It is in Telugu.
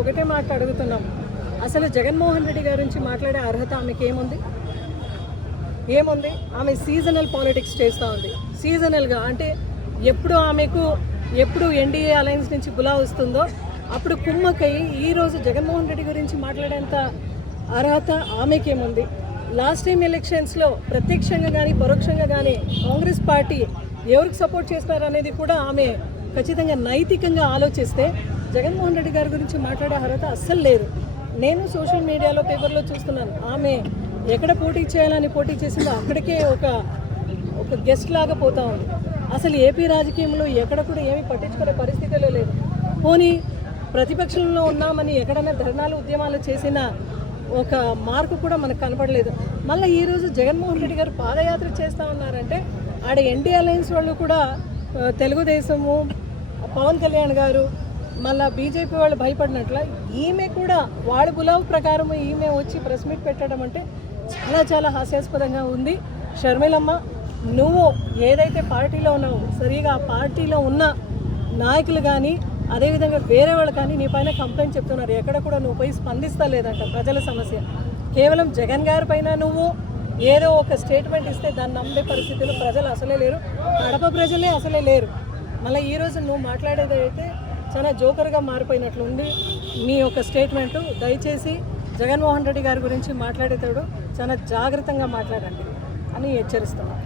ఒకటే మాట అడుగుతున్నాం, అసలు జగన్మోహన్ రెడ్డి గారి నుంచి మాట్లాడే అర్హత ఆమెకి ఏముంది? ఆమె సీజనల్ పాలిటిక్స్ చేస్తూ ఉంది. సీజనల్గా అంటే ఎప్పుడు ఎన్డీఏ అలయన్స్ నుంచి బులా వస్తుందో అప్పుడు కుమ్మకై ఈరోజు జగన్మోహన్ రెడ్డి గురించి మాట్లాడేంత అర్హత ఆమెకేముంది? లాస్ట్ టైం ఎలక్షన్స్లో ప్రత్యక్షంగా కానీ పరోక్షంగా కానీ కాంగ్రెస్ పార్టీ ఎవరికి సపోర్ట్ చేస్తున్నారు అనేది కూడా ఆమె ఖచ్చితంగా నైతికంగా ఆలోచిస్తే జగన్మోహన్ రెడ్డి గారి గురించి మాట్లాడే అర్హత అస్సలు లేదు. నేను సోషల్ మీడియాలో పేపర్లో చూస్తున్నాను, ఆమె ఎక్కడ పోటీ చేయాలని పోటీ చేసిందో అక్కడికే ఒక గెస్ట్ లాగా పోతా ఉంది. అసలు ఏపీ రాజకీయంలో ఎక్కడ కూడా ఏమీ పట్టించుకునే పరిస్థితిలో లేదు. పోనీ ప్రతిపక్షంలో ఉన్నామని ఎక్కడైనా ధర్నాలు ఉద్యమాలు చేసిన ఒక మార్కు కూడా మనకు కనపడలేదు. మళ్ళీ ఈరోజు జగన్మోహన్ రెడ్డి గారు పాదయాత్ర చేస్తూ ఉన్నారంటే ఆడ ఎన్డీ అలయన్స్ వాళ్ళు కూడా తెలుగుదేశము, పవన్ కళ్యాణ్ గారు, మళ్ళీ బీజేపీ వాళ్ళు భయపడినట్ల ఈమె కూడా వాళ్ళ బులావ్ ప్రకారం ఈమె వచ్చి ప్రెస్ మీట్ పెట్టడం అంటే చాలా చాలా హాస్యాస్పదంగా ఉంది. షర్మిలమ్మ, నువ్వు ఏదైతే పార్టీలో ఉన్నావో సరిగా ఆ పార్టీలో ఉన్న నాయకులు కానీ అదేవిధంగా వేరే వాళ్ళు కానీ నీ పైన కంప్లైంట్ చెప్తున్నారు. ఎక్కడ కూడా నువ్వు పోయి స్పందిస్తా లేదంట ప్రజల సమస్య. కేవలం జగన్ గారి పైన నువ్వు ఏదో ఒక స్టేట్మెంట్ ఇస్తే దాన్ని నమ్మే పరిస్థితుల్లో ప్రజలు అసలే లేరు, కడప ప్రజలే అసలే లేరు. మళ్ళీ ఈరోజు నువ్వు మాట్లాడేది అయితే చాలా జోకర్గా మారిపోయినట్లుంది నీ యొక్క స్టేట్మెంటు. దయచేసి జగన్మోహన్ రెడ్డి గారి గురించి మాట్లాడేటప్పుడు చాలా జాగ్రత్తగా మాట్లాడండి అని హెచ్చరిస్తున్నాను.